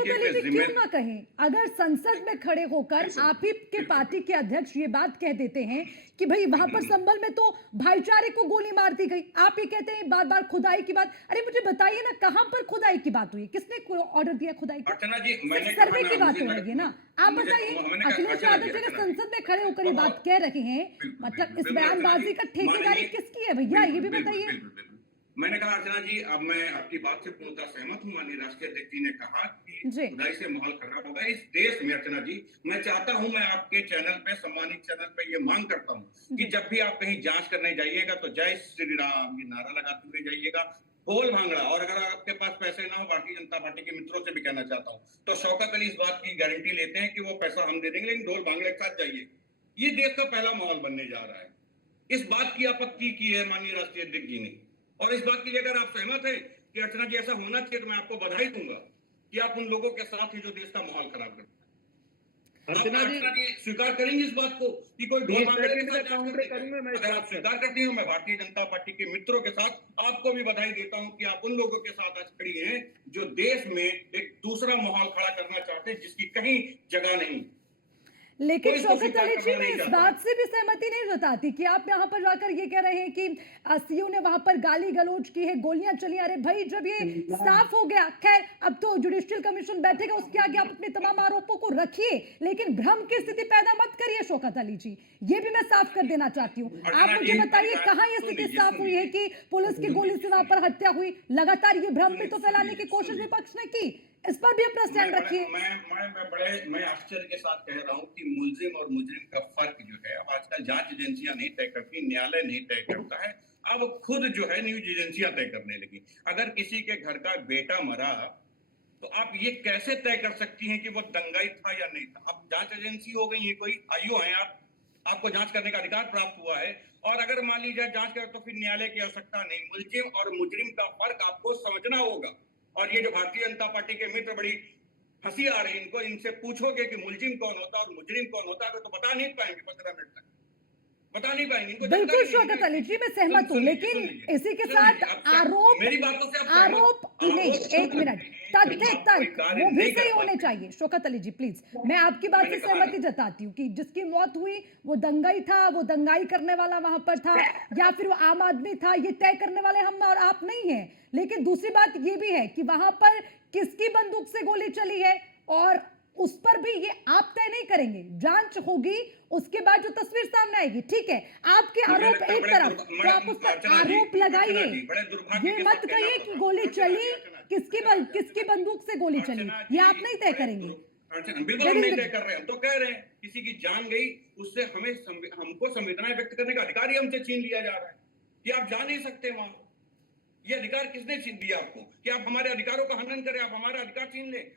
शौकत अली जी क्यों ना कहें, अगर संसद में खड़े होकर आप ही के पार्टी के अध्यक्ष ये बात कह देते हैं कि भाई वहां पर संभल में तो भाईचारे को गोली मार दी गई, आप ही कहते हैं बार बार खुदाई की बात। अरे मुझे बताइए ना, कहां पर खुदाई की बात हुई, किसने ऑर्डर दिया खुदाई का? अर्चना जी, मैंने सर्वे कहा की ना, बात मुझे हो रही है ना, आप मुझे बताइए। मैंने कहा अखिलेश अर्चना यादव जी, जी अगर अर्चना जी, संसद में खड़े होकर ये बात बहुत कह रहे हैं, बिल्कुल मतलब बिल्कुल इस बिल्कुल अर्चना बयानबाजी जी, का ठेकेदारी माननीय किसकी है भैया, ये भी बिल्कुल बताइए। बिल्कुल बिल्कुल मैंने कहा अर्चना जी, अब मैं आपकी बात से पूर्णतः सहमत हूं। माननीय राष्ट्रीय अध्यक्ष जी ने कहा कि जी खुदाई से माहौल खराब होगा इस देश में। अर्चना जी, मैं चाहता हूं, मैं आपके चैनल पे, सम्मानित चैनल पे, ये मांग करता हूं कि जी जब भी आप कहीं जांच करने जाइएगा तो जय श्री राम ये नारा लगाते हुए जाइएगा, ढोल भांगड़ा। और अगर आपके पास पैसे ना हो, भारतीय जनता पार्टी के मित्रों से भी कहना चाहता हूं, तो शौकत अली इस बात की गारंटी लेते हैं कि वो पैसा हम दे देंगे, लेकिन ढोल भांगड़े के साथ जाइए। ये देश का पहला माहौल बनने जा रहा है। इस बात की आपत्ति की है माननीय राष्ट्रीय अध्यक्ष जी ने, और इस बात के लिए अगर आप सहमत हैं कि अर्चना जी ऐसा होना चाहिए, तो मैं आपको बधाई दूंगा कि आप उन लोगों के साथ हैं जो देश का माहौल खराब करते हैं। आप अर्चना जी स्वीकार करेंगे इस बात को कि कोई ढोल 20 भांगड़े के सेकंड साथ में जांच काउंटर करती है? करूंगा मैं इस अगर बात आप पर। स्वीकार करती हूँ, मैं भारतीय जनता पार्टी के मित्रों के साथ आपको भी बधाई देता हूं कि आप उन लोगों के साथ आज खड़ी हैं जो देश में एक दूसरा माहौल खड़ा करना चाहते हैं जिसकी कहीं जगह नहीं। लेकिन कोई इसको शौकत स्वीकार अली जी करना मैं नहीं इस चाहता। बात से भी सहमति नहीं जताती कि आप यहाँ पर जाकर ये कह रहे हैं कि सीयू ने वहां पर गाली गलौज की है, गोलियां चली। अरे भाई, जब ये साफ हो गया, खैर अब तो जुडिशियल कमीशन बैठेगा, उसके आगे आप अपने तमाम आरोपों को रखिए, लेकिन भ्रम की स्थिति पैदा मत करिए शौकत अली जी। ये भी मैं साफ कर देना चाहती हूँ। आप मुझे बताइए कहाँ ये स्थिति साफ हुई है कि पुलिस की गोली से वहां पर हत्या हुई? लगातार ये भ्रम भी तो फैलाने की कोशिश विपक्ष ने की, इस पर भी अपना स्टैंड रखिए। मैं आश्चर्य के साथ कह रहा हूं कि मुलजिम और मुजरिम का फर्क जो है, अब आजकल जांच एजेंसियां नहीं तय करती, न्यायालय नहीं तय करता है, अब खुद जो है न्यूज एजेंसियां तय करने लगी। अगर किसी के घर का बेटा मरा, तो आप ये कैसे तय कर सकती हैं कि वो दंगाई था या नहीं था? अब जांच एजेंसी हो गई है, कोई आयु है आप, आपको जांच करने का अधिकार प्राप्त हुआ है, और अगर मान लीजिए जांच कर तो फिर न्यायालय की आवश्यकता नहीं। मुलजिम और मुजरिम का फर्क आपको समझना होगा। और ये जो भारतीय जनता पार्टी के मित्र, बड़ी हंसी आ रही इनको, इनसे पूछोगे कि मुलजिम कौन होता है और मुजरिम कौन होता है, तो बता नहीं पाएंगे, 15 मिनट तक बता नहीं पाएंगे, इनको बिल्कुल जानकारी नहीं शौकत है। अली जी, मैं सहमत हूं, लेकिन इसी के साथ आरोप मेरी बातों से आप आरोप नहीं, एक मिनट, तथ्य तर्क वो भी सही होने चाहिए। शौकत अली जी प्लीज, मैं आपकी बात से सहमति जताती हूँ कि जिसकी मौत हुई वो दंगाई था, वो दंगाई करने वाला वहां पर था, या फिर वो आम आदमी था, ये तय करने वाले हम और आप नहीं है। लेकिन दूसरी बात ये भी है कि वहां पर किसकी बंदूक से गोली चली है, और उस पर भी ये आप तय नहीं करेंगे, जांच होगी, उसके बाद जो तस्वीर सामने आएगी। ठीक है, आपके आरोप एक तरफ, तो आप उस पर आरोप लगाइए, ये मत कहिए कि गोली चली, किसकी बंदूक से गोली चली, ये आप नहीं तय करेंगे। बिल्कुल हम नहीं तय कर रहे हैं, हम तो कह रहे हैं किसी की जान गई, उससे हमको संवेदनाएं व्यक्त करने का अधिकार ही हमसे छीन लिया जा रहा है कि आप जा नहीं सकते वहां। ये अधिकार किसने छीन दिया आपको कि आप हमारे अधिकारों का हनन करें, आप हमारा अधिकार छीन लें?